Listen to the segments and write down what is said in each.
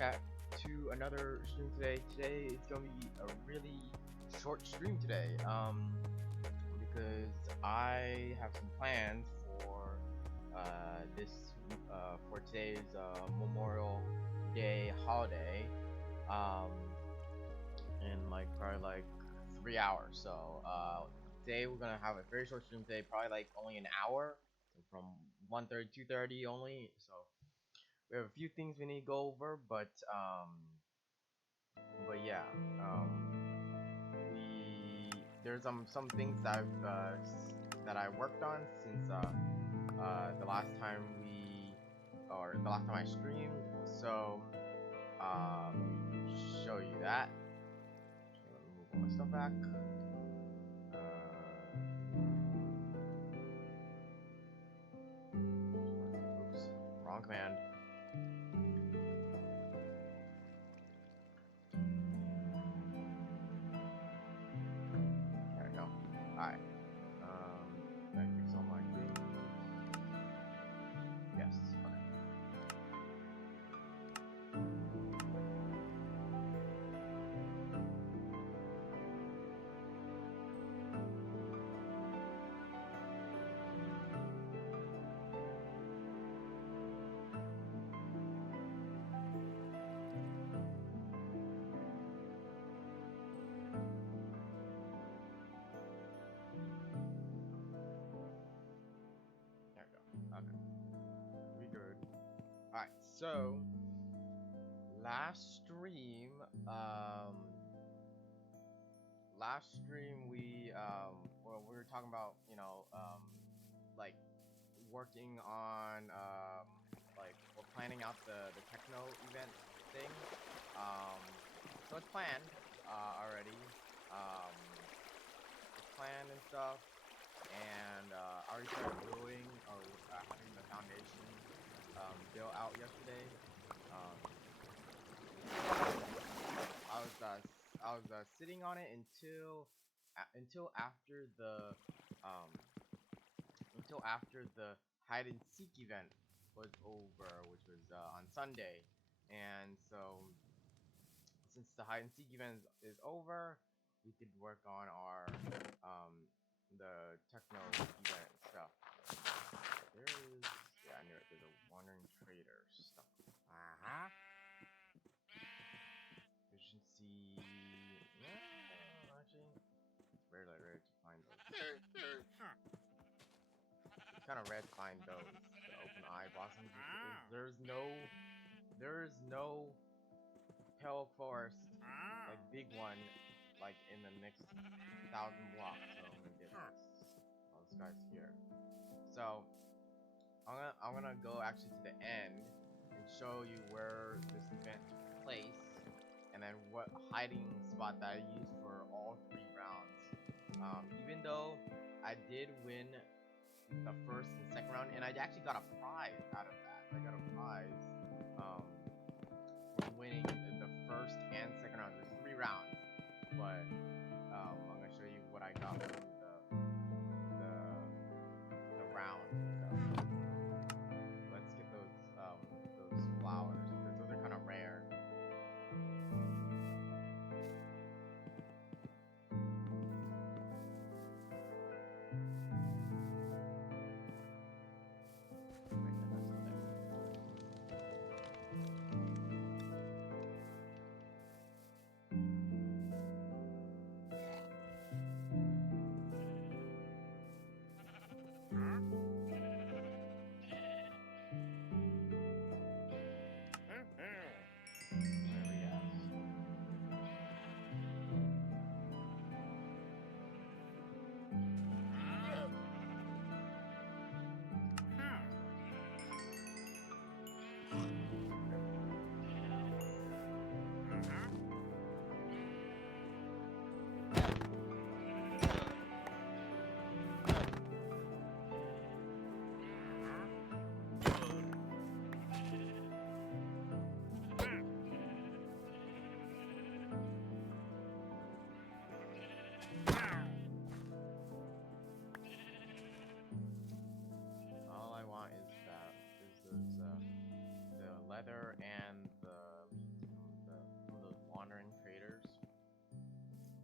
chat to another stream today. Today it's gonna be a really short stream today, because I have some plans for this for today's Memorial Day holiday, in probably 3 hours. So today we're gonna have a very short stream today, probably only an hour, so from 1:30 to 2:30 only. So we have a few things we need to go over, but yeah, there's some things that I worked on since the last time I streamed. So let me show you that. Okay, let me move all my stuff back. Oops, wrong command. There we go. Alright. Can I fix all my things? Yes. Okay. There we go. Okay. We good. Alright, so last stream, well, we were talking about, like working on, we're planning out the Techno event thing. So it's planned, already. It's planned and stuff, and I already started building, or having the foundation, built out yesterday. Um, I was sitting on it until after um the hide and seek event was over, which was on Sunday. And so since the hide and seek event is over, we could work on our the Techno event stuff. There is, yeah, I knew it. There's a wandering trader stuff. Efficiency. Yeah, actually, it's rare to find those. It's kind of rare to find those. The open eye blossoms. There's no pale forest, big one, in the next 1,000 blocks. So I'm gonna get this. Oh, this guy's here. So I'm gonna go actually to the end and show you where this event took place, and then what hiding spot that I used for all 3 rounds. Even though I did win the first and second round, and I actually got a prize out of that. I got a prize for winning the first and second round. There's 3 rounds, but I'm gonna show you what I got from the round. So let's get those flowers, because those are kind of rare.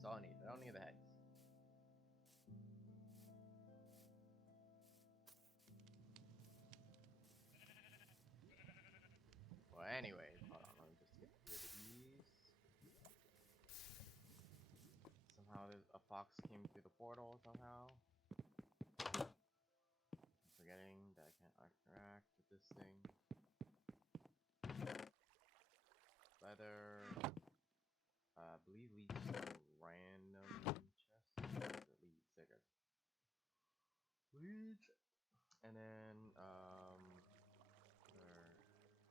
all I need. I don't need the heads. Well, anyways, hold on. Let me just get rid of these. Somehow a fox came through the portal somehow. I'm forgetting that I can't interact with this thing. Leather. I believe leads to a random chest. Leads, there it goes. Leads. And then, there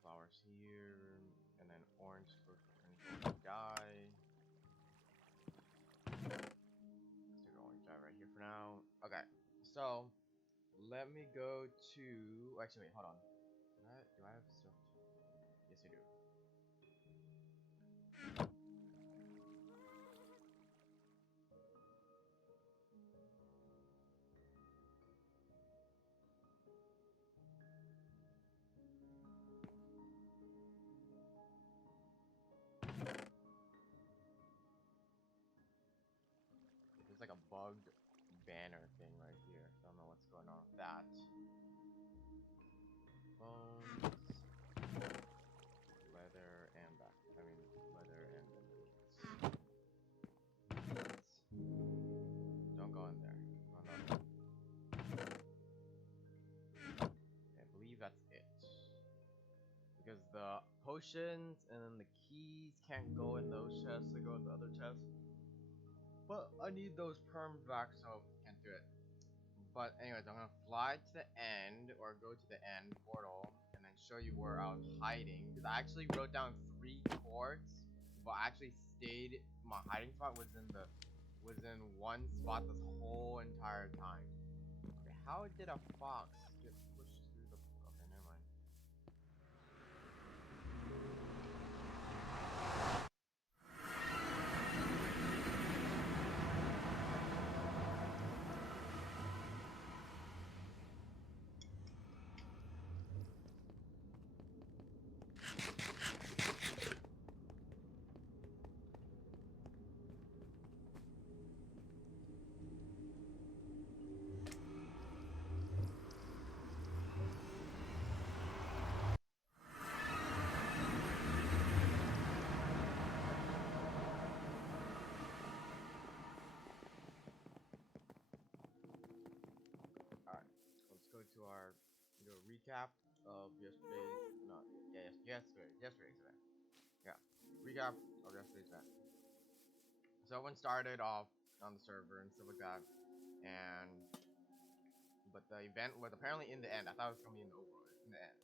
flowers here. And then orange supposed to turn into orange dye. Let's do orange dye right here for now. Okay, so let me go to. Actually, wait, hold on. Do I have stuff? Yes, I do. There's like a bugged banner thing right here. Don't know what's going on with that. Bones, leather, and back. I mean, leather and then don't go in there. Oh, no. I believe that's it. Because the potions and then the keys can't go in those chests. They go in the other chests. But I need those perms back, so can't do it. But anyways, I'm gonna fly to the end, or go to the end portal, and then show you where I was hiding. Because I actually wrote down 3 quartz, but I actually stayed. My hiding spot was in one spot this whole entire time. Okay, how did a fox get pushed through the? Okay, never mind. Alright, let's go to our recap of yesterday. No, yeah, yesterday's event. Yeah, recap of yesterday's event. So everyone started off on the server and stuff like that, and but the event was apparently in the end. I thought it was gonna be in the overworld. In the end,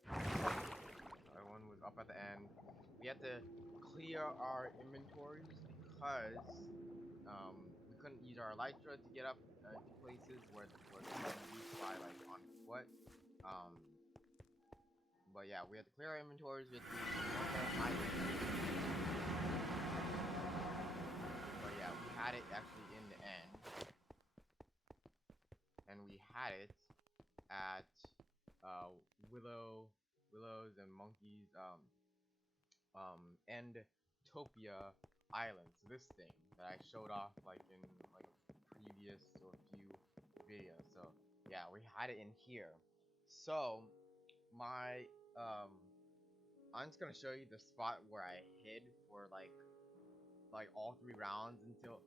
so everyone was up at the end. We had to clear our inventories because we couldn't use our elytra to get up to places where we could reach by like on foot. Um, but yeah, we had to clear our inventories. We had to do normal hiding. But yeah, we had it actually in the end, and we had it at Willows and Monkeys Endtopia Island. So this thing that I showed off like in like a previous or few videos. So yeah, we had it in here. So my I'm just gonna show you the spot where I hid for like all 3 rounds until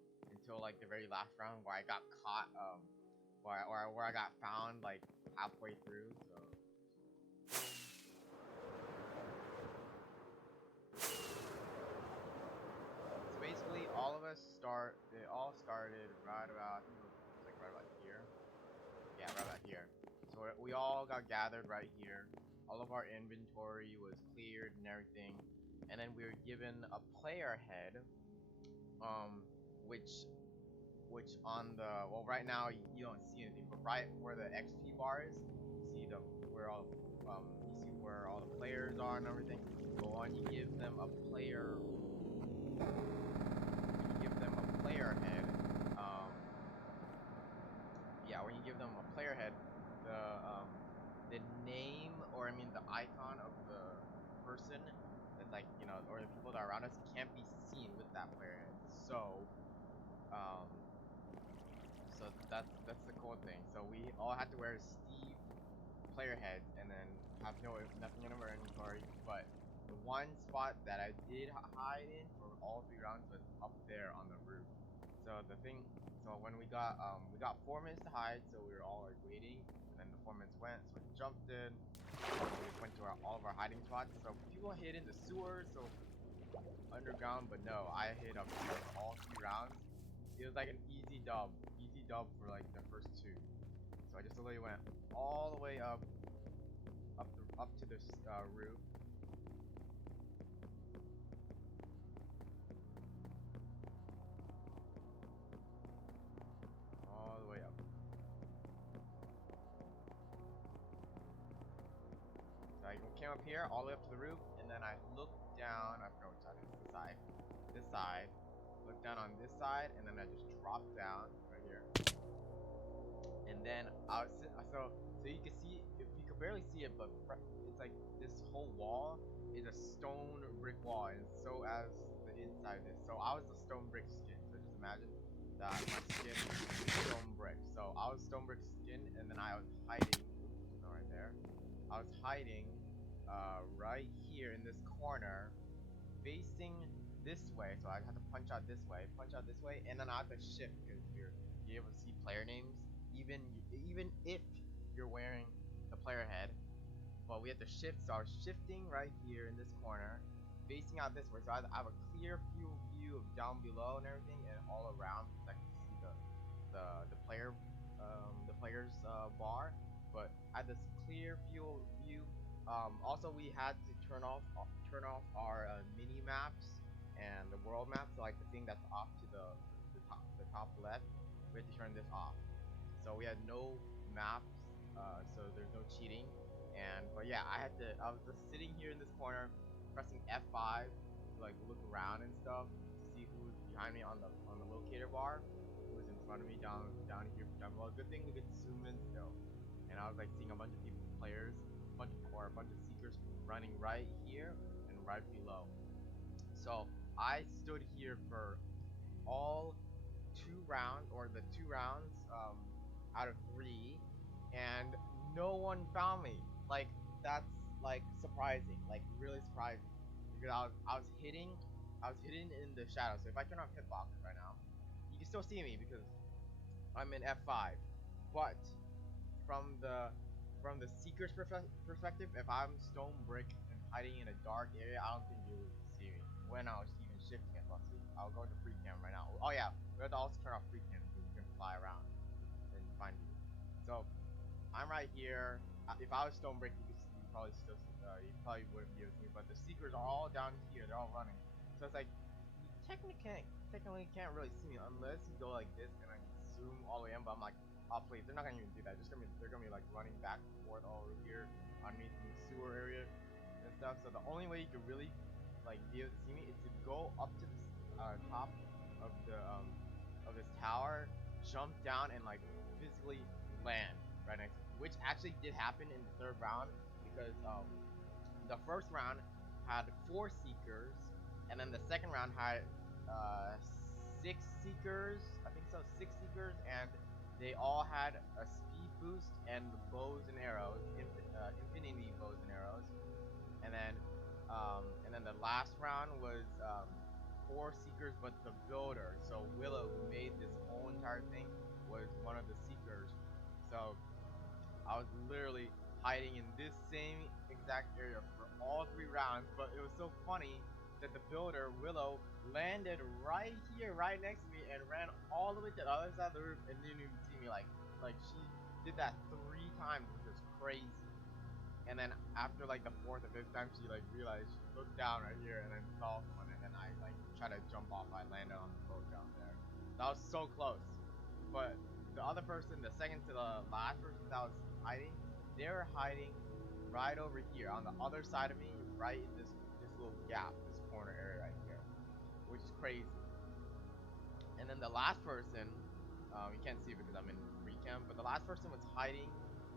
like the very last round where I got caught where I got found like halfway through. So basically all of us they all started right about, I think it was like right about here. Yeah, right about here. So we all got gathered right here. All of our inventory was cleared and everything. And then we were given a player head, which on the, well, right now you don't see anything, but right where the XP bar is, you see where all the players are and everything. But when you give them a player head, yeah, when you give them a player head, the name, or I mean the icon of the person that's like, or the people that are around us can't be seen with that player head. So Um, so that's the cool thing. So we all had to wear Steve player heads and then have nothing in our inventory. But the one spot that I did hide in for all 3 rounds was up there on the roof. So the thing, so when we got 4 minutes to hide, so we were all like waiting, and then the 4 minutes went, so we jumped in, we went to all of our hiding spots. So people hid in the sewers, so underground, but no, I hid up here all 3 rounds. It was like an easy dub for like the first two. So I just literally went all the way up to this roof. All the way up. So I came up here, all the way up to the roof, and then I looked down. I forgot which side. It's the side. This side. Looked down on this side, and then I just dropped down right here. And then I was so you can see, if you could barely see it, but it's like this whole wall is a stone brick wall, and so as the inside is. So I was a stone brick skin. So just imagine that my skin is stone brick. So I was stone brick skin, and then I was hiding. Oops, right there. I was hiding right here in this corner, facing this way. So I had to punch out this way, and then I have to shift because you're able to see player names, even if you're wearing the player head. But we have to shift, so I was shifting right here in this corner, facing out this way. So I have a clear view of down below and everything, and all around because I can see the player's bar. But I had this clear view. Also, we had to turn off our mini maps and the world map. So like the thing that's off to the top left, we had to turn this off. So we had no maps, so there's no cheating. But yeah, I was just sitting here in this corner, pressing F5 to like look around and stuff to see who was behind me on the locator bar, who was in front of me down here down below. Good thing we could zoom in still, and I was like seeing a bunch of players, a bunch of seekers running right here and right below. So I stood here for all 2 rounds, or the 2 rounds out of 3, and no one found me. Like, that's like surprising, like really surprising, because I was hidden in the shadows. So if I turn off hitbox right now, you can still see me because I'm in F5. But from the seeker's perspective, if I'm stone brick and hiding in a dark area, I don't think you would see me when I was even shifting as well. See, I'll go into free cam right now. Oh yeah, we have to also turn off free cam so you can fly around and find people. So I'm right here. If I was stone brick, you probably still you probably wouldn't be able to see me. But the seekers are all down here. They're all running. So it's like you technically can't really see me unless you go like this and I zoom all the way in. But I'm like, oh please, they're not gonna even do that. They're gonna be like running back and forth all over here underneath in the sewer area and stuff. So the only way you can really like be able to see me is to go up to the top of this tower, jump down, and like physically land right next to me. Which actually did happen in the 3rd round because the first round had 4 seekers, and then the second round had 6 seekers. I think so, 6 seekers, and they all had a speed boost and bows and arrows, infinity bows and arrows. And then the last round was 4 seekers, but the builder, so Willow, who made this whole entire thing, was one of the seekers. So I was literally hiding in this same exact area for all 3 rounds, but it was so funny that the builder, Willow, landed right here, right next to me, and ran all the way to the other side of the roof and didn't even see me. Like she did that 3 times, which was crazy. And then after like the 4th or 5th time, she like realized, she looked down right here and then saw someone, and then I like tried to jump off. I landed on the boat down there. That was so close. But the other person, the second to the last person that was hiding, they were hiding right over here on the other side of me, right in this little gap, this corner area right here, which is crazy. And then the last person, you can't see it because I'm in free cam, but the last person was hiding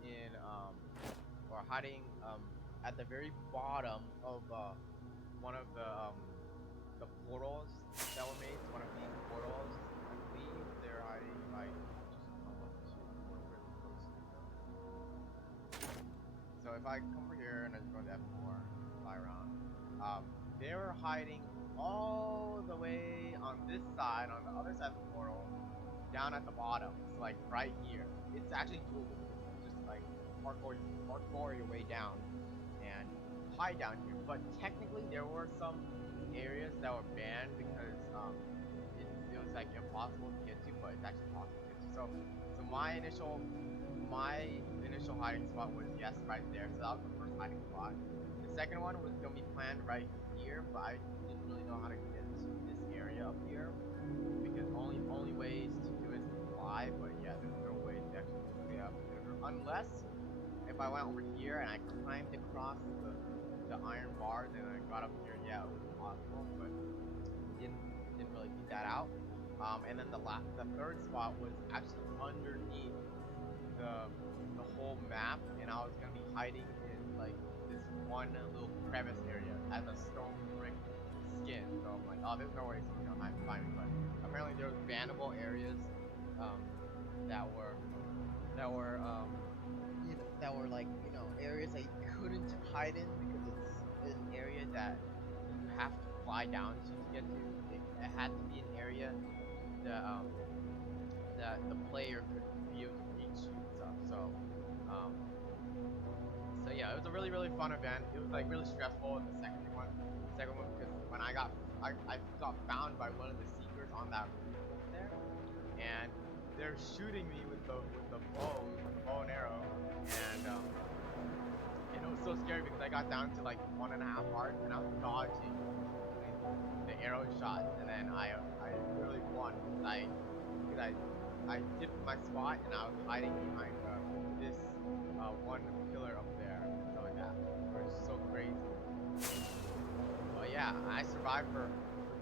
in at the very bottom of one of the portals that were made. One of these portals, I believe. I come over here and I just go into F4, fly around, they were hiding all the way on this side, on the other side of the portal, down at the bottom. So like right here. It's actually doable. You just like parkour your way down and hide down here. But technically there were some areas that were banned because it was like impossible to get to, but it's actually possible to get to. So my initial hiding spot was, yes, right there. So that was the first hiding spot. The second one was gonna be planned right here, but I didn't really know how to get to this area up here because only ways to do it is to fly. But yeah, there's no way to actually stay up there unless if I went over here and I climbed across the iron bars and I got up here. Yeah, it was possible, but didn't really beat that out. And then the third spot was actually underneath the whole map, and I was gonna be hiding in like this one little crevice area as a stone brick skin. So I'm like, oh, there's no way someone's gonna find me. But apparently there was bannable areas um, that were like areas that you couldn't hide in because it's an area that you have to fly down to get to. It had to be an area that the player could be able to reach you and stuff. Um, so yeah, it was a really fun event. It was like really stressful in the second one because when I got found by one of the seekers on that roof up there, and they're shooting me with the bow and arrow, and it was so scary because I got down to like 1.5 hearts and I was dodging the arrow shot, and then I really won because I dipped my spot and I was hiding behind this one pillar up there and stuff like that. It was so crazy. But yeah, I survived for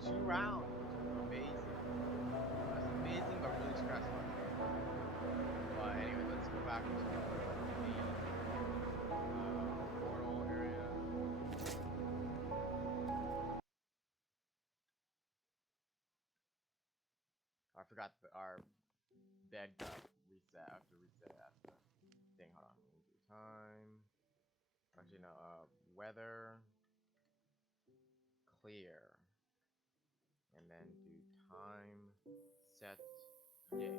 2 rounds, which was amazing. That's amazing, but really stressful. But anyway, let's go back to the portal area. I forgot our bed got reset. I have to reset it after. Dang, hold on. Let me do time. Actually, no. Weather. Clear. And then do time. Set. Day.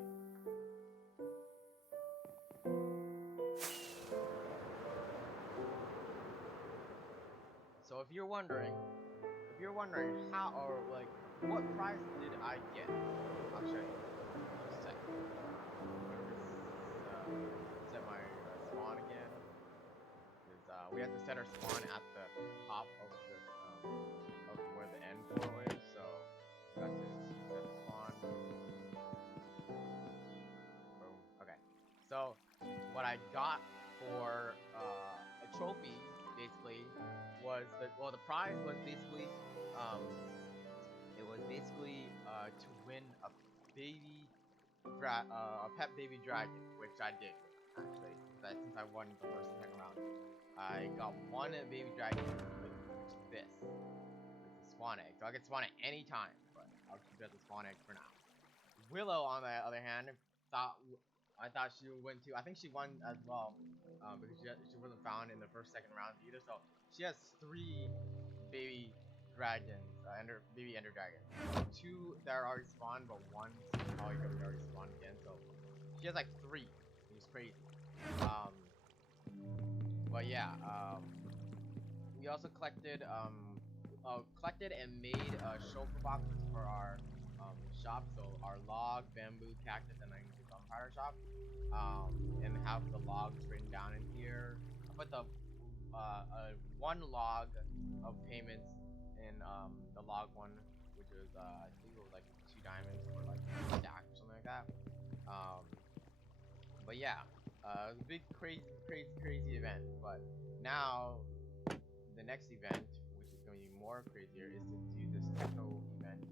So if you're wondering how or like what prize did I get, I'll show you. Just a sec. Set my spawn again. Because we have to set our spawn at the top of where the end portal is. So we got to set the spawn. Boom. Okay. So what I got for a trophy basically was the prize was basically to win a pet baby dragon, which I did actually since I won the first and second round. I got one baby dragon, which is this. It's a spawn egg, so I can spawn it any time, but I'll keep it as a spawn egg for now. Willow, on the other hand, I thought she would win too. I think she won as well, because she wasn't found in the second rounds either. So she has 3 baby dragons, baby ender dragons. 2 that are already spawned, but 1 is probably gonna be already spawned again. So she has like 3, which is crazy. But yeah, we also collected and made shulker boxes for our shop. So our log, bamboo, cactus, and then the gunpowder shop. And have the logs written down in here. I put the 1 log of payments in the log one, which was I think it was like 2 diamonds for like a stack or something like that. But yeah, it was a big crazy event. But now the next event, which is going to be more crazier, is to do this techno event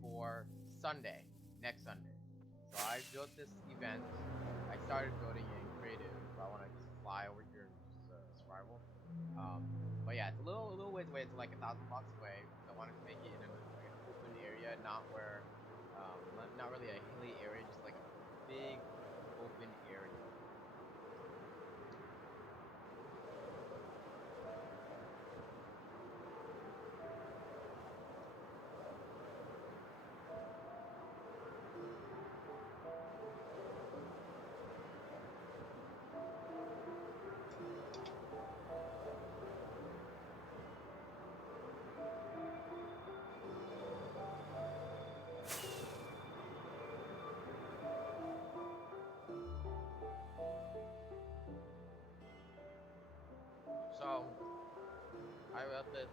for Sunday, next Sunday. So I built this event. I started building it in creative, so I want to just fly over here and just survival. But yeah, it's a little ways away. It's like 1,000 blocks away. So I wanted to make it in like an open area, not not really a hilly area, just like a big open area.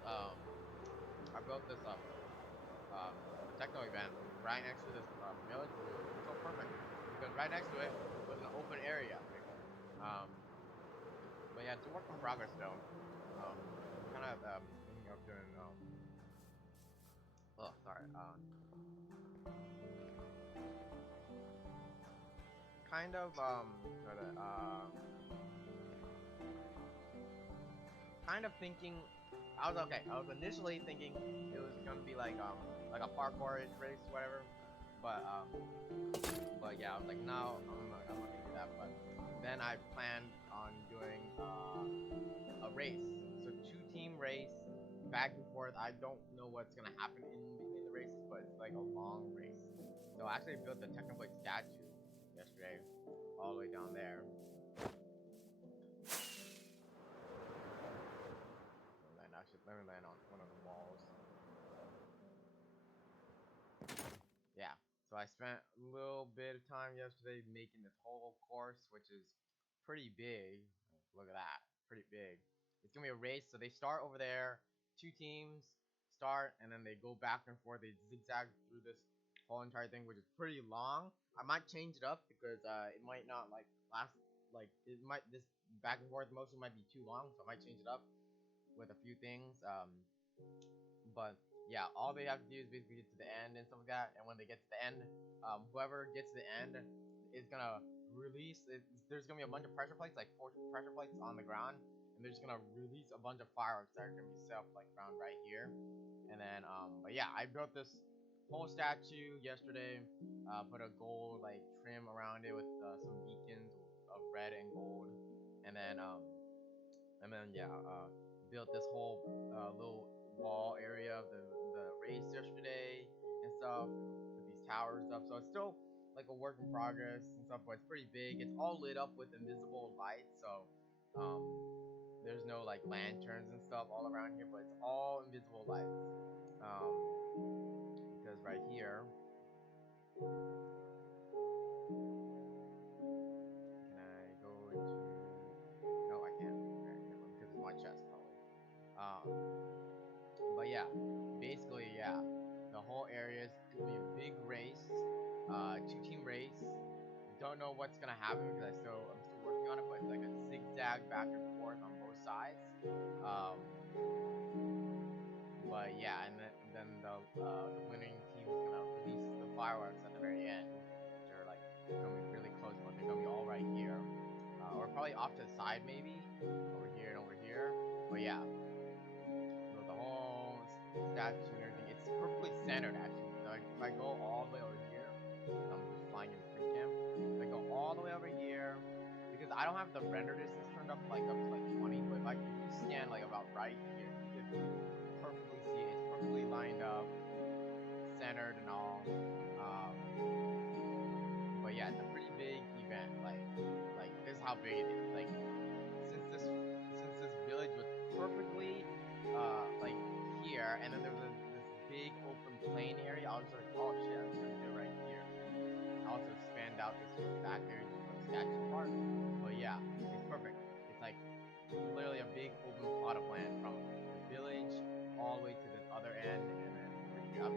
I built this the techno event right next to this village, which is so perfect because right next to it was an open area. But yeah, it's a work in progress though. I'm kind of thinking of doing oh sorry kind of sort of kind of thinking. I was okay. I was initially thinking it was gonna be like a parkour race, whatever. But um, but yeah, I was like, no, I'm not gonna do that. But then I planned on doing a race, so two-team race, back and forth. I don't know what's gonna happen in between the races, but it's like a long race. So I actually built the Techno statue yesterday, all the way down there. Let me land on one of the walls. Yeah. So I spent a little bit of time yesterday making this whole course, which is pretty big. Look at that, pretty big. It's gonna be a race. So they start over there, two teams start, and then they go back and forth. They zigzag through this whole entire thing, which is pretty long. I might change it up because it might not like last. Like it might this back and forth motion might be too long, so I might change it up with a few things. But yeah, all they have to do is basically get to the end and stuff like that. And when they get to the end, whoever gets to the end is gonna release. There's gonna be a bunch of pressure plates, like 4 pressure plates on the ground, and they're just gonna release a bunch of fireworks that are gonna be set up like around right here. And then, but yeah, I built this whole statue yesterday. Put a gold like trim around it with some beacons of red and gold, and then yeah, built this whole little wall area of the race yesterday and stuff with these towers and stuff. So it's still like a work in progress and stuff, but it's pretty big. It's all lit up with invisible lights, so um, there's no like lanterns and stuff all around here, but it's all invisible lights. Because right here, can I go into? No, I can't. Okay, because it's my chest probably. But yeah, basically, yeah, the whole area is gonna be a big race, two-team race. Don't know what's gonna happen because I'm still working on it, but it's like a zigzag back and forth on both sides. Um, but yeah, and then the winning team is gonna release the fireworks at the very end, which are like gonna be really close, but they're gonna be all right here, or probably off to the side maybe, over here and over here. But yeah, so the whole statue and everything, it's perfectly centered actually. So if I go all the way over here, because I'm just flying in free cam, if I go all the way over here, because I don't have the render distance turned up up to like 20, but if you stand like about right here, you can perfectly see it. It's perfectly lined up, centered and all. But yeah, it's a pretty big event. Like this is how big it is. Like since this village was perfectly like here, and then there was this big open plain area. I was like, oh shit, I'm just gonna do it right here. I also expand out this back area just for the statue part. But yeah, it's perfect. It's like literally a big open plot of land from the village all the way to this other end, and then over here. I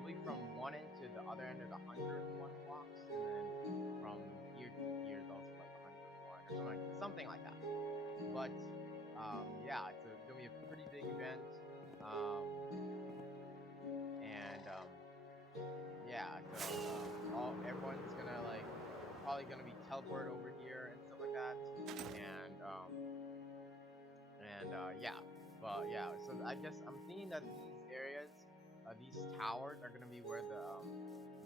believe from one end to the other end is 101 blocks, and then from here to here is also like 101 or something like that. But yeah, it's gonna be a pretty big event. Um, and yeah, so everyone's gonna like probably gonna be teleported over here and stuff like that. And yeah, but yeah, so I guess I'm thinking that these areas, these towers are gonna be where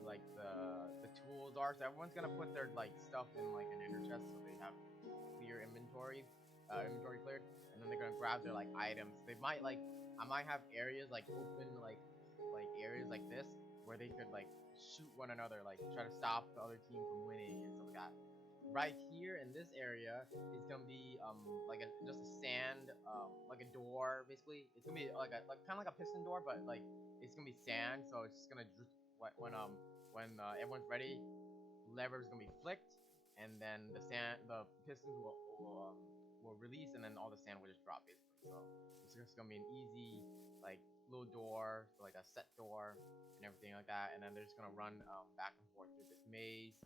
like the tools are. So everyone's gonna put their like stuff in like an inner chest so they have clear inventory cleared, and then they're gonna grab their like items. They might like I might have areas like open like areas like this where they could like shoot one another, like try to stop the other team from winning and stuff like that. Right here in this area is gonna be like just a sand like a door basically. It's gonna be like kind of like a piston door, but like it's gonna be sand, so it's just gonna just when everyone's ready, lever is gonna be flicked, and then the pistons will release, and then all the sand will just drop basically. So the it's just gonna be an easy like little door, so like a set door and everything like that. And then they're just gonna run back and forth through this maze.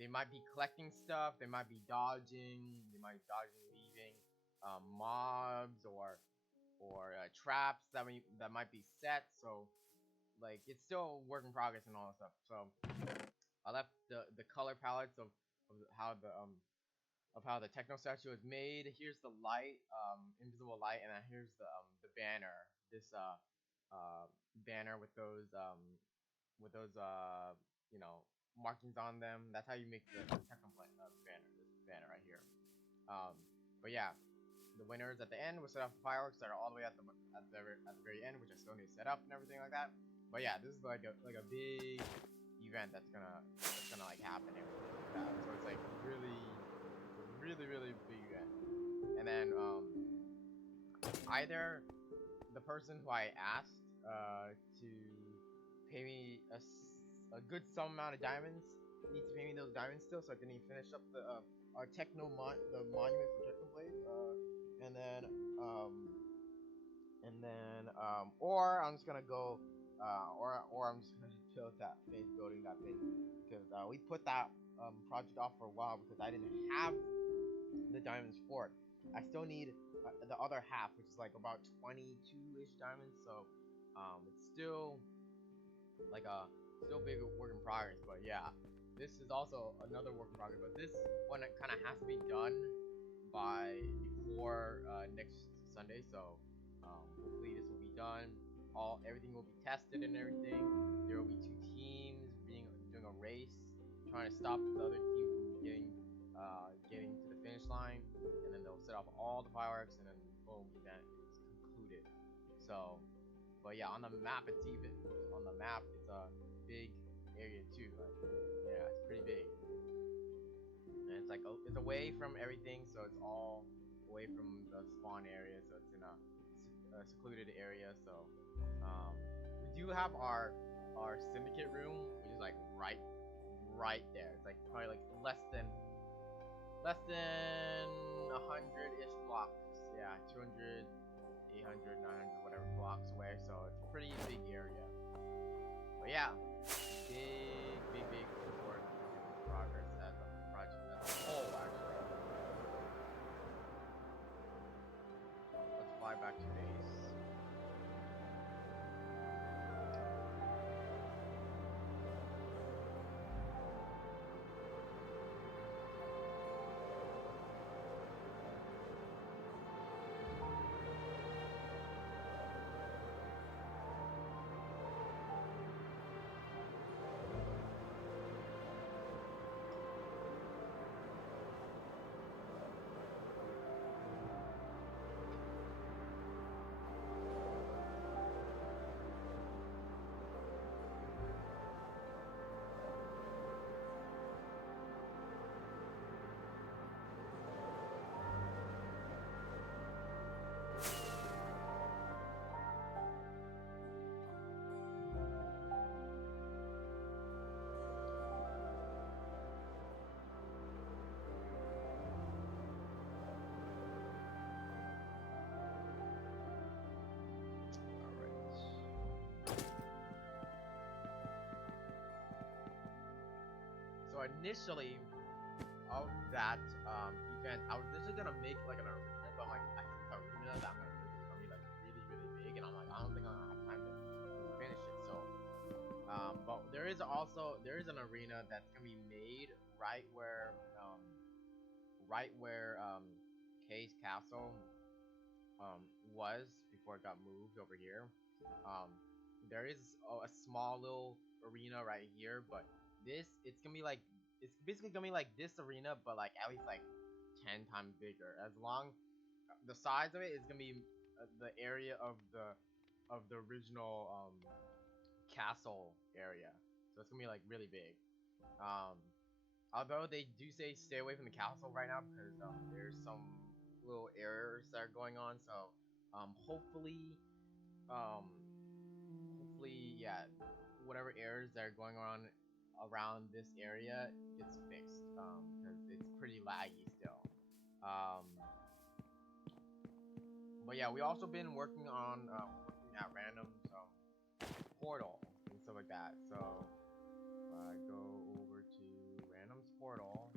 They might be collecting stuff. They might be dodging. They might be dodging, leaving mobs or traps that might be set. So like it's still a work in progress and all that stuff. So I left the color palettes of how the techno statue is made. Here's the light, invisible light, and then here's the banner. This banner with those you know markings on them. That's how you make the techno banner. This banner right here. Um, but yeah, the winners at the end will set off the fireworks that are all the way at the very end, which I still need to set up and everything like that. But yeah, this is like a big event that's gonna like happen and everything like that. So it's like really big event. And then either the person who I asked to pay me a good some amount of diamonds needs to pay me those diamonds still, so I can finish up the our the monument for Techno Blade, and then um, or I'm just gonna go, or I'm just gonna build that base building that base because we put that project off for a while because I didn't have the diamonds for it. I still need the other half, which is like about 22-ish diamonds. So it's still like a still big work in progress. But yeah, this is also another work in progress. But this one kind of has to be done by before next Sunday. So hopefully this will be done. Everything will be tested and everything. There will be two teams doing a race, trying to stop the other team from getting to the finish line, and then they'll set off all the fireworks, and then boom, event is concluded. So, but yeah, on the map it's a big area too. Like, yeah, it's pretty big, and it's like it's away from everything, so it's all away from the spawn area. So it's in a secluded area. So, we do have our syndicate room, which is like right there. It's like probably like less than 100-ish blocks. Yeah, 200, 800, 900, whatever blocks away. So it's a pretty big area. But yeah, big work in progress as a project as a whole, actually. Let's fly back to base. So initially, of that event, I was initially gonna make like an arena, but I'm like, I think the arena that I'm gonna make is gonna be like really big, and I'm like, I don't think I'm gonna have time to finish it. So, but there is an arena that's gonna be made right where Kay's castle was before it got moved over here. Um, there is a small little arena right here, but it's gonna be like it's basically gonna be like this arena, but like at least like 10 times bigger. As long the size of it is gonna be the area of the original castle area, so it's gonna be like really big. Um, Although they do say stay away from the castle right now because there's some little errors that are going on. So hopefully um, yeah, whatever errors that are going on around this area gets fixed because it's pretty laggy still. Um, But yeah, we also been working on looking at random portal and stuff like that. So I go over to random's portal.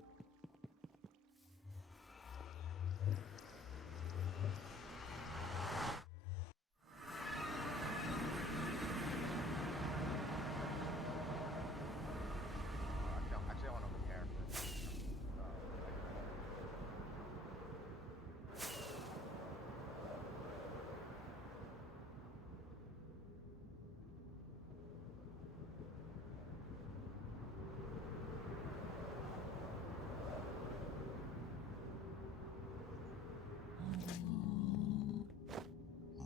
Actually, I want to repair first.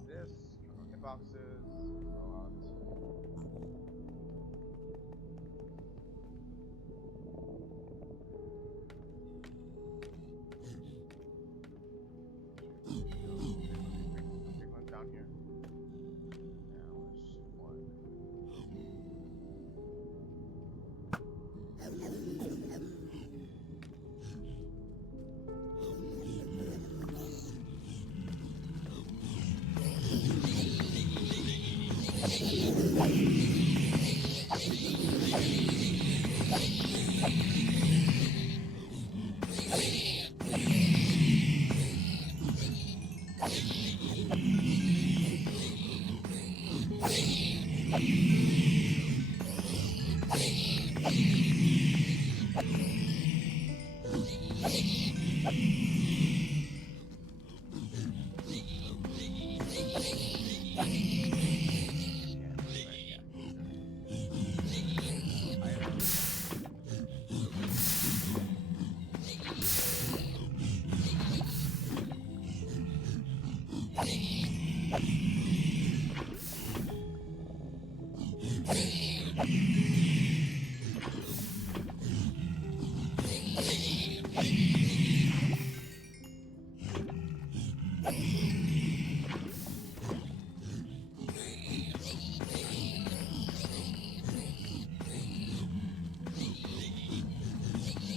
This hitboxes go out. Big ones down here. Now let's shoot one.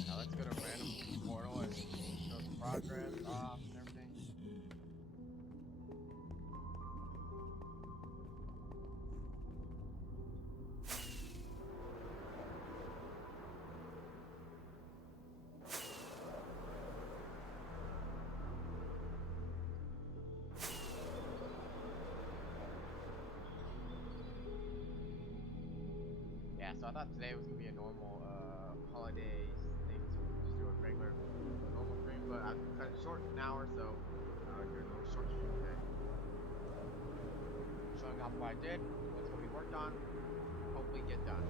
Now let's go to random portal and show the progress off and everything. Yeah, so I thought today was gonna be a normal holiday thing, so we could just do a regular normal stream, but I cut it short an hour, so there's no short stream today. Showing off what I did, what's what we worked on, hopefully get done.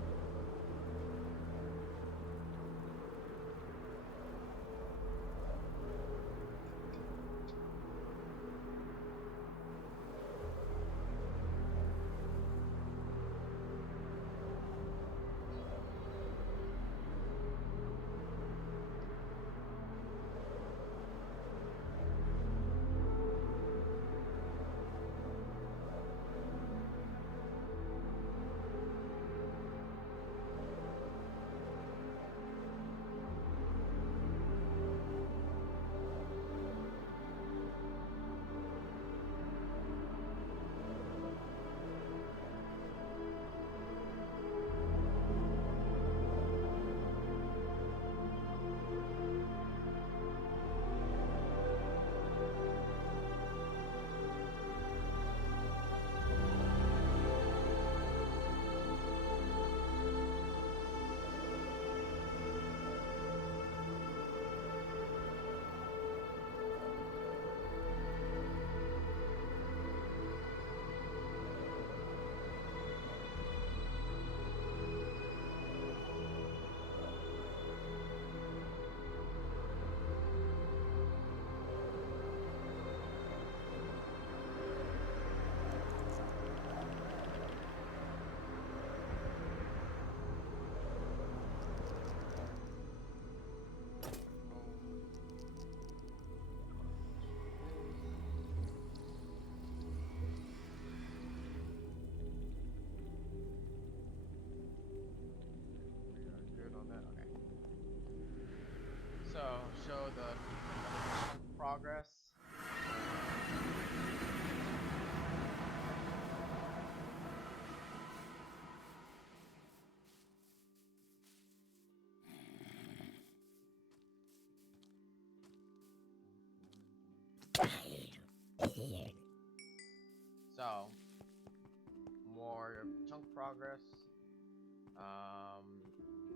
progress.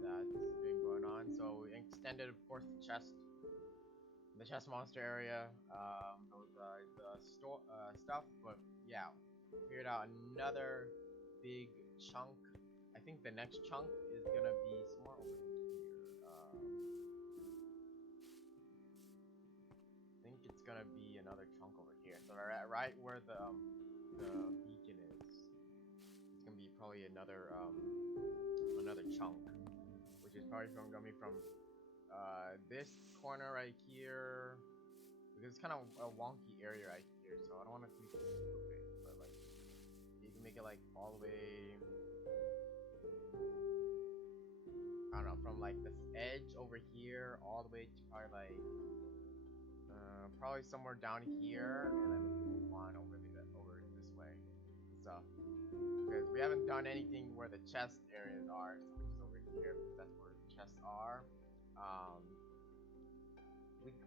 That's been going on. So we extended, of course, the chest monster area. Those the store stuff, but yeah, cleared out another big chunk. I think the next chunk is gonna be somewhere over here. I think it's gonna be another chunk over here. So right where the beacon is, it's gonna be probably another chunk, which is probably gonna be from this corner right here, because it's kind of a wonky area right here, so I don't want to make it stupid, but like you can make it like all the way, I don't know, from like this edge over here all the way to probably like probably somewhere down here, and then move on over this way and stuff, because we haven't done anything where the chest areas are, so which is over here, because that's where the chests are.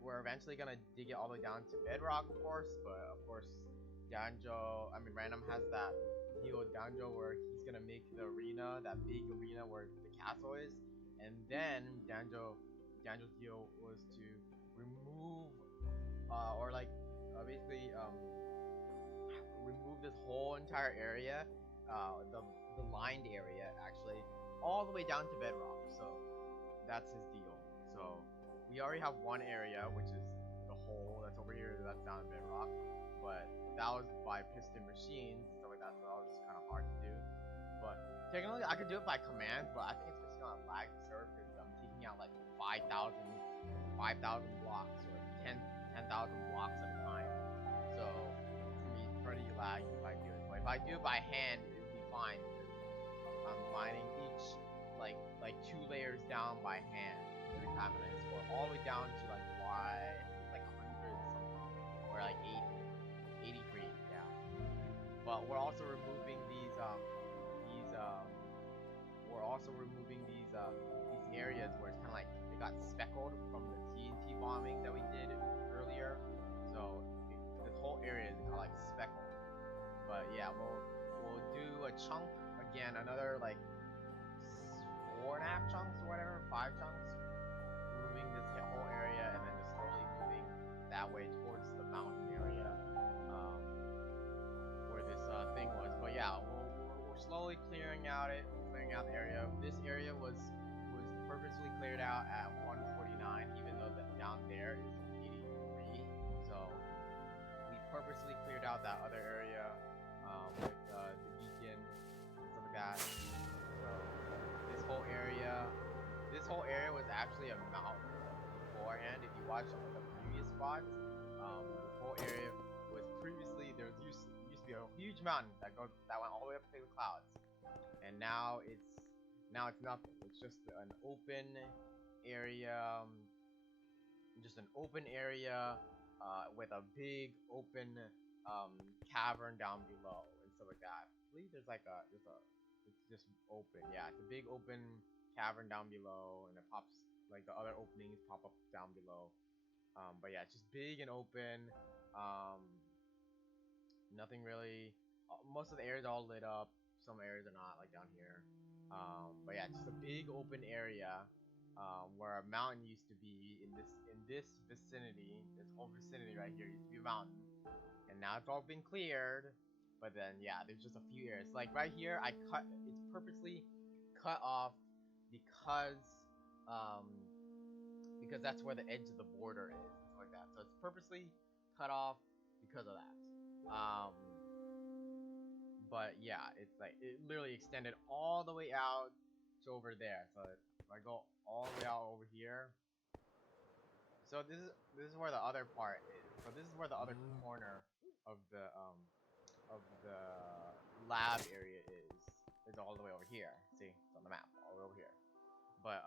We're eventually gonna dig it all the way down to bedrock, of course, but of course, Random has that deal with Danjo where he's gonna make the arena, that big arena where the castle is, and then Danjo's deal was to remove, basically, remove this whole entire area, the lined area actually, all the way down to bedrock. So that's his deal. So we already have one area, which is the hole that's over here, that's down in bedrock, but that was by piston machines, stuff like that, so that was kind of hard to do. But technically, I could do it by commands, but I think it's just gonna lag the server because I'm taking out like 5,000 blocks or 10,000 blocks at a time. So it's gonna be pretty laggy if I do it. But if I do it by hand, it would be fine because I'm mining each like 2 layers down by hand every time, and I score all the way down to like like 100 something or like 83, yeah. But we're also removing these areas where it's kind of like it got speckled from the TNT bombing that we did earlier. So this whole area is kind of like speckled. But yeah, we'll do a chunk again, another like 4.5 chunks or whatever, 5 chunks, removing this whole area, and then just slowly moving that way towards the mountain area, where this thing was. But yeah, we're slowly clearing out the area. This area was purposely cleared out at 149, even though that down there is 83. So we purposely cleared out that other area with the beacon and stuff like that. So this whole area was actually a mountain beforehand. If you watch some of the previous spots, this whole area was previously, used to be a huge mountain that went all the way up to the clouds, and now it's nothing. It's just an open area, with a big open cavern down below and stuff like that. I believe there's like it's just open. Yeah, it's a big open cavern down below, and it pops like the other openings pop up down below. But yeah, it's just big and open. Nothing really. Most of the areas are all lit up. Some areas are not, like down here. But yeah, it's just a big open area where a mountain used to be in this vicinity. This whole vicinity right here used to be a mountain, and now it's all been cleared. But then yeah, there's just a few areas. Like right here, it's purposely cut off because that's where the edge of the border is and stuff like that. So it's purposely cut off because of that. But yeah, it's like it literally extended all the way out to over there. So if I go all the way out over here, so this is where the other part is. So this is where the other corner of the lab area is. It's all the way over here. See, it's on the map, all the way over here. But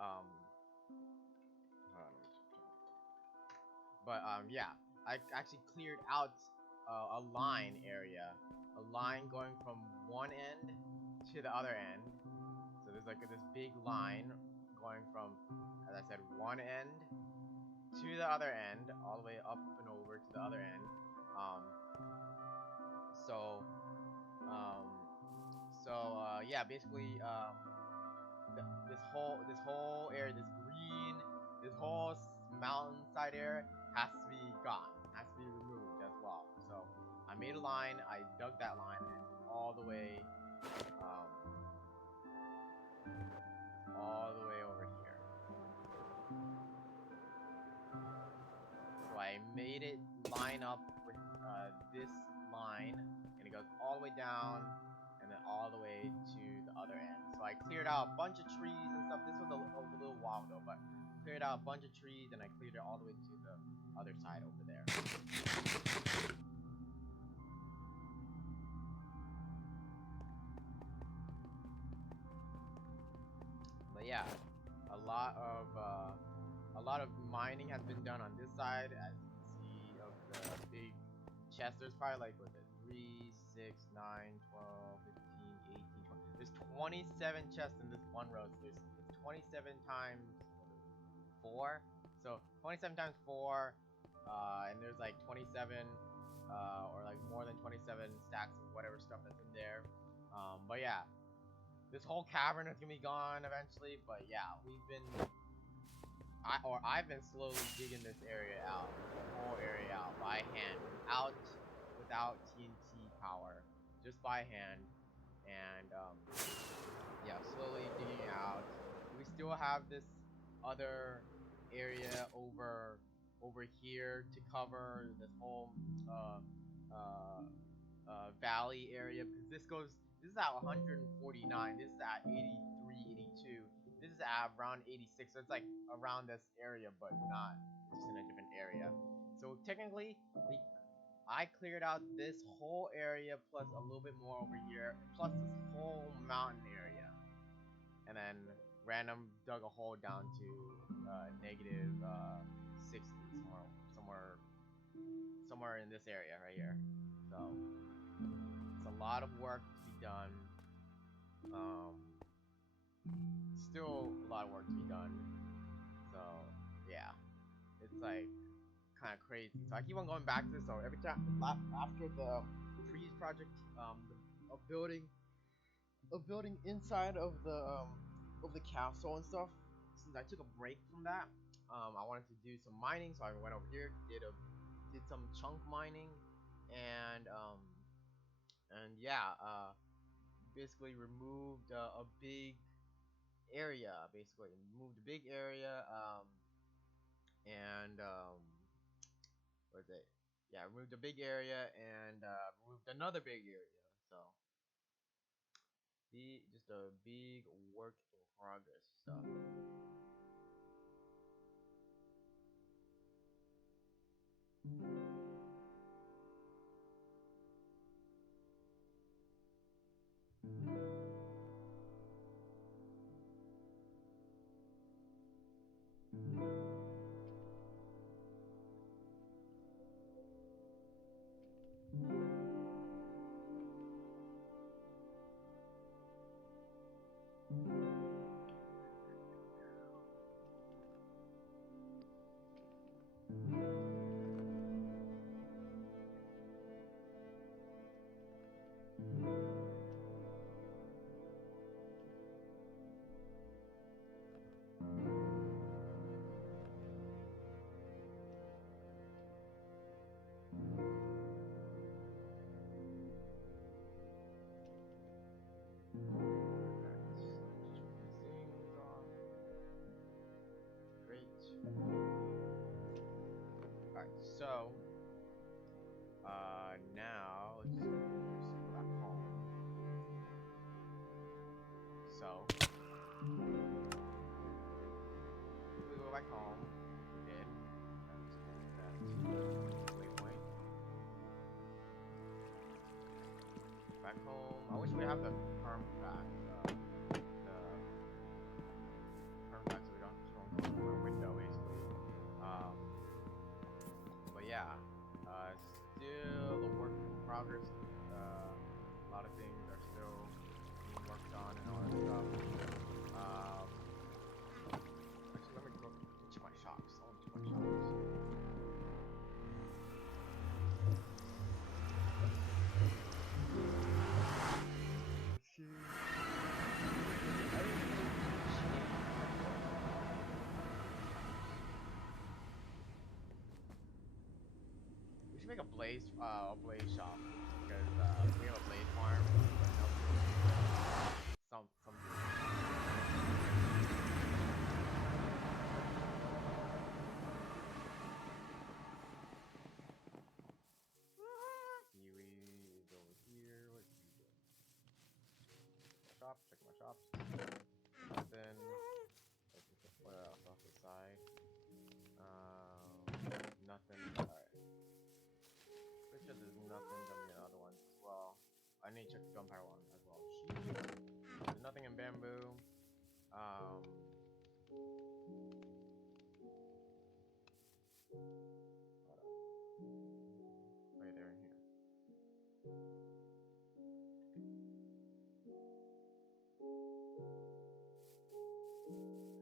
yeah, I actually cleared out a line area, a line going from one end to the other end. So there's like this big line going from, as I said, one end to the other end, all the way up and over to the other end. So yeah, basically, this whole area, this whole mountainside area has to be gone, has to be removed as well. So I made a line, I dug that line all the way, all the way over here. So I made it line up with this line, and it goes all the way down, and then all the way to the other end. So I cleared out a bunch of trees and stuff. This was a little while ago, but cleared out a bunch of trees, and I cleared it all the way to the other side over there. But yeah, a lot of mining has been done on this side, as you can see, of the big chest. There's probably like, what's it, 3, 6, 9, 12, 15, 18, 20. There's 27 chests in this one row. So it's 27 times 4. So 27 times 4, and there's like 27, or like more than 27 stacks of whatever stuff that's in there. But yeah, this whole cavern is gonna be gone eventually. But yeah, I've been slowly digging this area out, the whole area out by hand, without TNT power, just by hand, and yeah, slowly digging out. We still have this other area over here to cover this whole valley area, because this is at 149, this is at 83, 82. This is at around 86, so it's like around this area, but not, it's just in a different area. So technically, I cleared out this whole area plus a little bit more over here, plus this whole mountain area, and then random dug a hole down to negative 60, somewhere in this area right here. So it's a lot of work to be done. Still a lot of work to be done. So yeah, it's like kind of crazy. So I keep on going back to this. So every time after the trees project, a building inside of the castle and stuff. Since I took a break from that, I wanted to do some mining, so I went over here, did some chunk mining, and yeah, basically removed a big area. Basically moved a big area, and what is it? Yeah, removed a big area and removed another big area. So just a big work in progress stuff. So, now let's go back home. So, quickly go back home. We did. That waypoint. Back home. I wish we have the perm back. The perm back, so we don't go through our window basically. But yeah, still a work in progress. A lot of things are still being worked on and all that stuff. Actually, let me go into my make a blaze shop because we have a blaze farm. Some Kiwi is over here. What's he doing? Check my shops. Nothing. What else off the side? Nothing. Alright. Pretty sure there's nothing in the other ones as well. I need to check the gunpowder one as well. There's nothing in bamboo. Right there in here.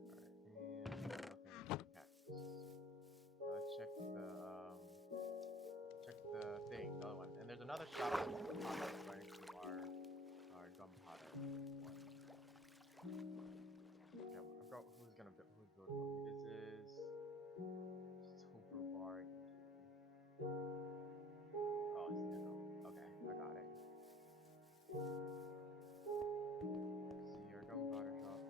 Alright, and nothing in cactus. Let's check the thing, the other one. And there's another shop right to our gunpowder one. Okay, I forgot who's building. This is super bar. Oh, it's Nino. Okay, I got it. See your gunpowder shop.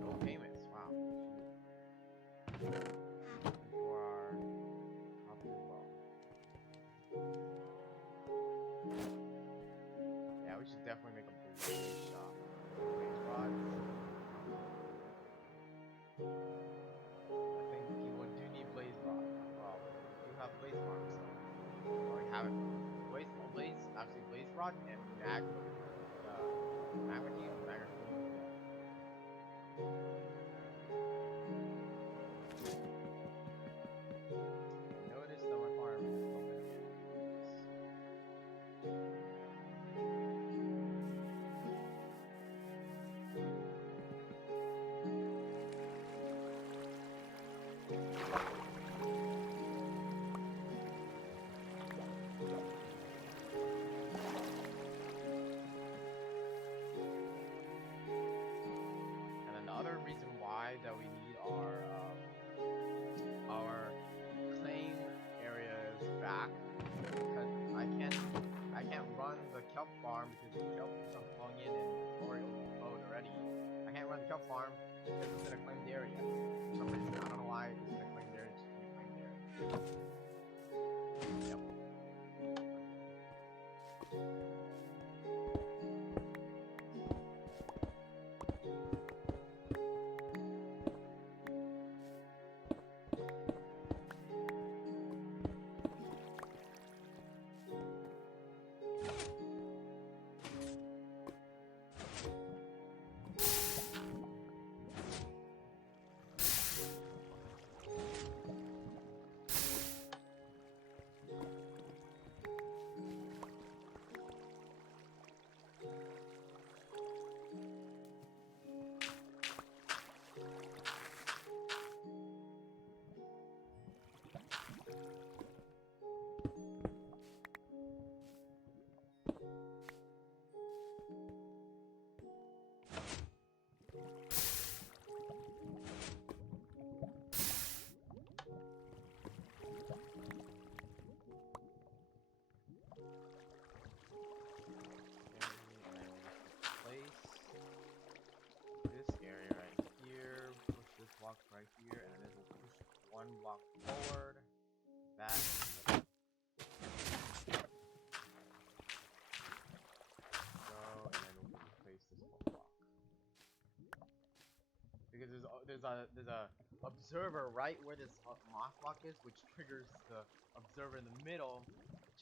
No payments. Wow. And for our copy as well. Yeah, we should definitely make a blaze shop. Blaze rods. I think people do need blaze rods. Well, we do have blaze farms, so we already have it. Actually blaze rod and magma key. Notice that my farm is open again. And then the other reason why that we need our claim areas back, because I can't run the kelp farm because the kelp keeps on flowing in and it's already overflowed already. I can't run the kelp farm because it's in a claimed area. For some reason, I don't know why it's in a claimed area. It's just in a claimed area. Yep. This area right here, push this block right here, and then we'll push one block forward. That. Go, and then we'll replace this one block. Because there's a observer right where this moss block is, which triggers the observer in the middle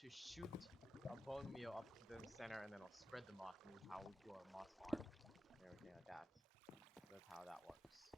to shoot a bone meal up to the center, and then it'll spread the moss, and this is how we do our moss farm and everything like that. That's how that works.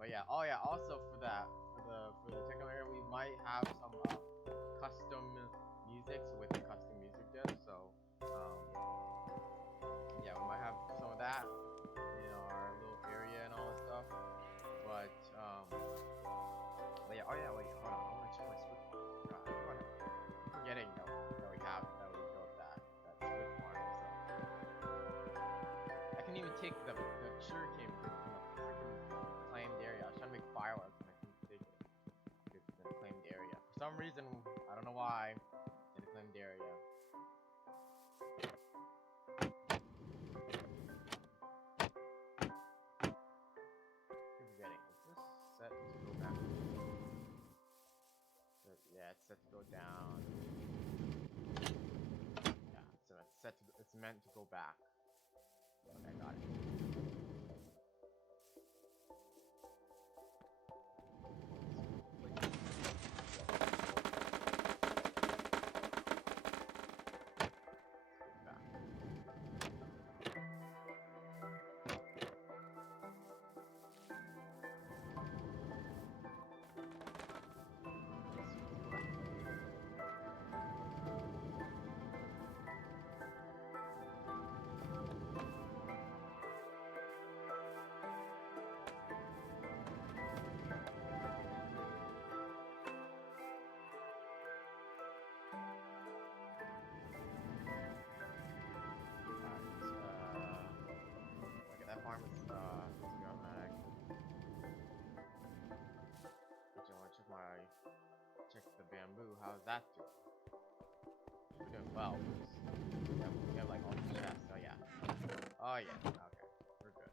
But yeah, oh yeah, also for that, for the techno area, we might have some custom music, so with the custom music there. So yeah, we might have some of that in our little area and all that stuff. But yeah, oh yeah, wait, hold on, I want to check my squid. God, I'm forgetting that we built that squid farm. So I can even take the sugarcane from the freaking claimed area. I was trying to make fireworks and I couldn't take it. It's in a claimed area. For some reason, I don't know why, it's in a claimed area. I'm forgetting. Is this set to go back? Yeah, it's set to go down. Yeah, so it's meant to go back. Okay, got it. Okay, that farm is automatic. Actually, I want to check the bamboo. How's that doing? We're doing well. We have like all the chests. Oh yeah. Oh yeah. Okay, we're good.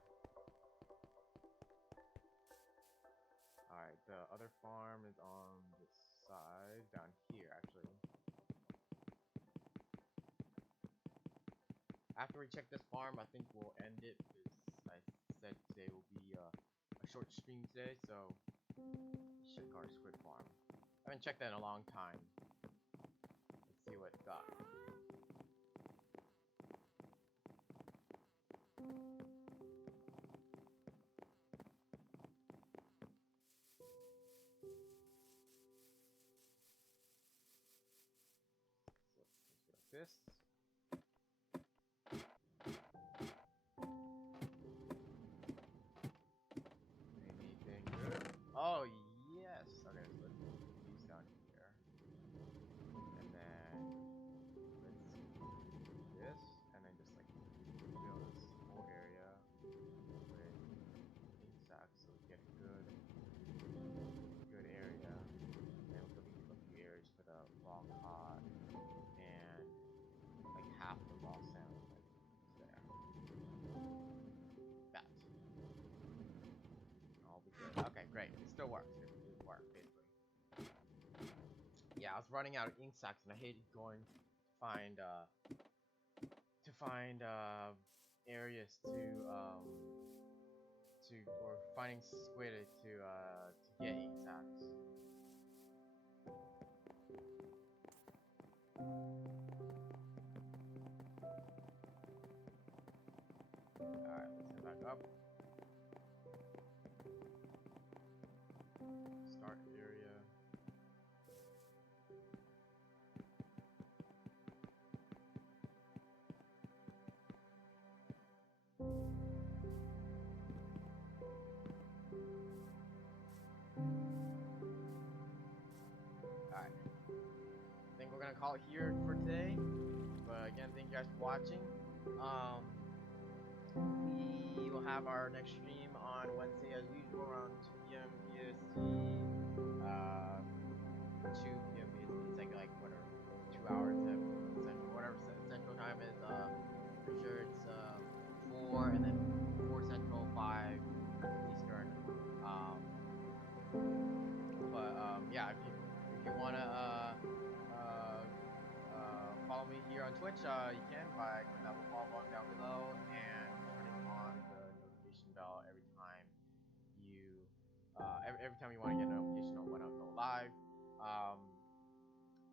All right, the other farm is on this side down here, actually. After we check this farm, I think we'll end it because I said today will be a short stream today, so check our squid farm. I haven't checked that in a long time. Let's see what it's got. So let's go like this. Anything good? Oh yes. Okay, so let's put these down here, and then let's do this, and then just like fill this whole area with ink sacks so we get a good area. And we'll leave a few areas for the raw cod and like half the raw salmon, like there. That. All be good. Okay, great. It still works. It worked basically. Yeah, I was running out of ink sacks and I hated going to find areas or finding squid to get ink sacks. Alright, let's head back up. Start area. Alright. I think we're gonna call it here for today. But again, thank you guys for watching. We will have our next stream on Wednesday as usual around 2 p.m. PST. 2 p.m. PST. It's like whatever, 2 hours of central, whatever central time is. Pretty sure it's 4 and then 4 central, 5 Eastern. Yeah, if you wanna follow me here on Twitch, you can by clicking that little follow button down below and turning on the notification bell every time every time you want to get a notification on when I go live.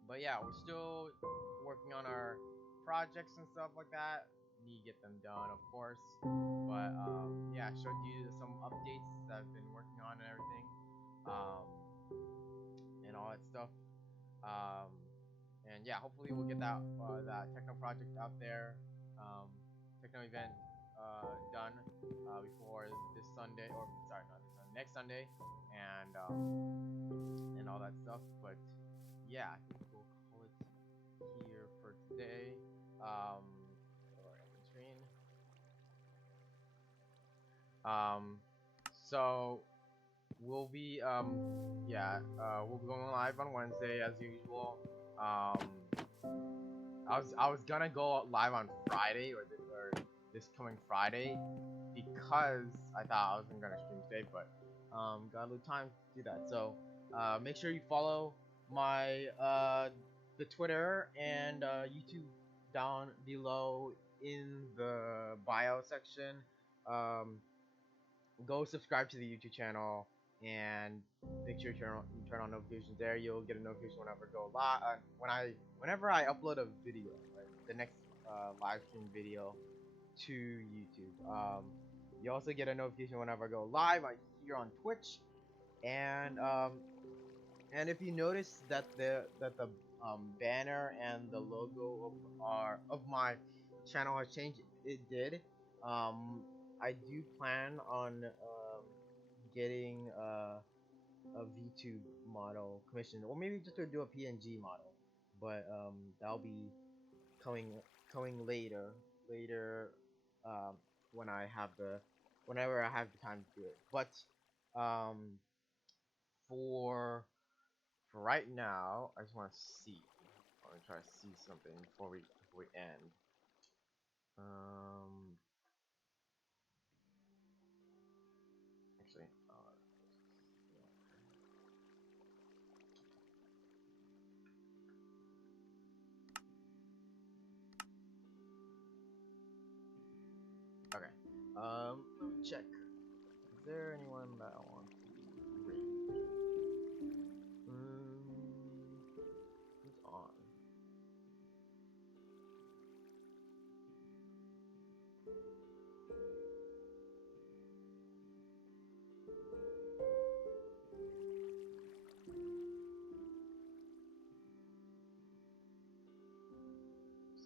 But yeah, we're still working on our projects and stuff like that. Need to get them done, of course. But yeah, I showed you some updates that I've been working on and that stuff. Um, and yeah, hopefully we'll get that that techno project out there, techno event done before this Sunday, or sorry, not this Sunday, next Sunday, and all that stuff. But yeah, I think we'll call it here for today. Or end screen. So we'll be we'll be going live on Wednesday as usual. I was gonna go live on Friday or this coming Friday because I thought I wasn't gonna stream today, but got a little time to do that. So make sure you follow my the Twitter and YouTube down below in the bio section. Go subscribe to the YouTube channel and make sure you turn on notifications there. You'll get a notification whenever I go live. Whenever I upload a video, right, the next live stream video to YouTube. You also get a notification whenever I go live here on Twitch, and if you notice that the banner and the logo of my channel has changed, it did. I do plan on getting a VTube model commissioned, or maybe just to do a PNG model, but that'll be coming later when whenever I have the time to do it. But for right now, I just want to see. I want to try to see something before we end. Actually, okay. Let me check. Is there anyone that I want to rate? Who's on?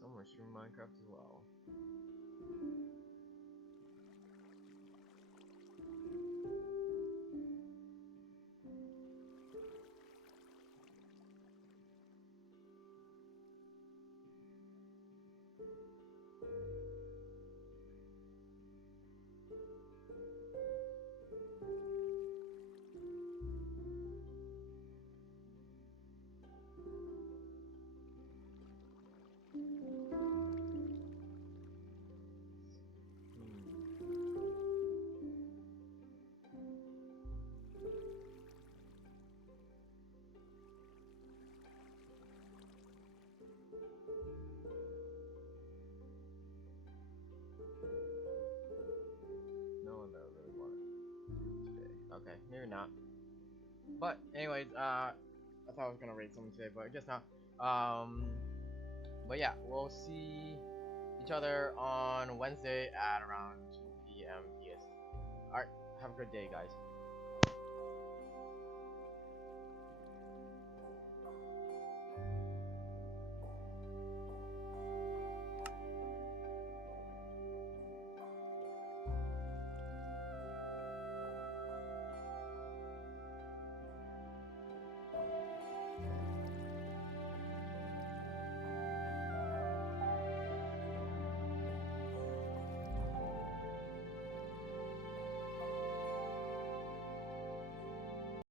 Someone stream Minecraft as well. Okay, maybe not. But anyways, I thought I was gonna rate someone today, but I guess not. But yeah, we'll see each other on Wednesday at around 2 p.m. PST. Alright, have a good day, guys.